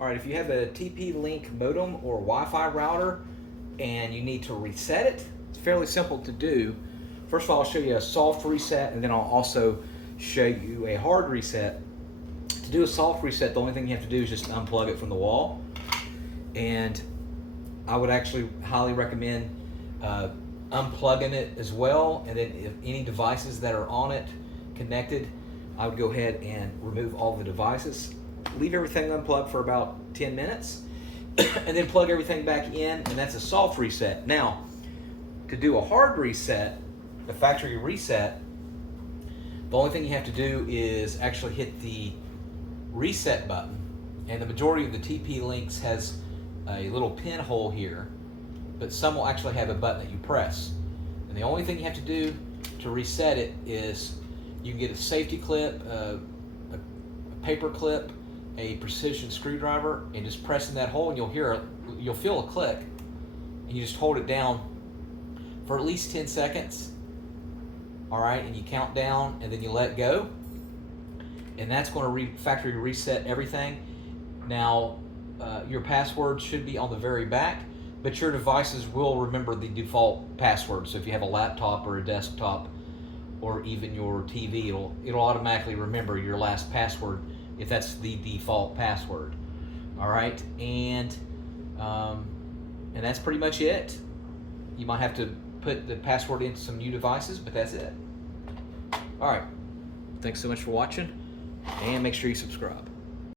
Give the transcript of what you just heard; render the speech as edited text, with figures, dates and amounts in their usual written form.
All right, if you have a TP-Link modem or Wi-Fi router and you need to reset it, it's fairly simple to do. First of all, I'll show you a soft reset, and then I'll also show you a hard reset. To do a soft reset, the only thing you have to do is just unplug it from the wall. And I would actually highly recommend unplugging it as well. And then if any devices that are on it connected, I would go ahead and remove all the devices. Leave everything unplugged for about 10 minutes and then plug everything back in, and that's a soft reset. Now, to do a hard reset, the factory reset, the only thing you have to do is actually hit the reset button, and the majority of the TP-Links has a little pinhole here, but some will actually have a button that you press. And the only thing you have to do to reset it is you can get a safety clip, a paper clip, a precision screwdriver, and just press in that hole, and you'll feel a click, and you just hold it down for at least 10 seconds. All right, and you count down, and then you let go, and that's going to factory reset everything. Now, your password should be on the very back, but your devices will remember the default password. So if you have a laptop or a desktop or even your TV, it'll automatically remember your last password if that's the default password. All right, and that's pretty much it. You might have to put the password into some new devices, but that's it. All right, thanks so much for watching, and make sure you subscribe.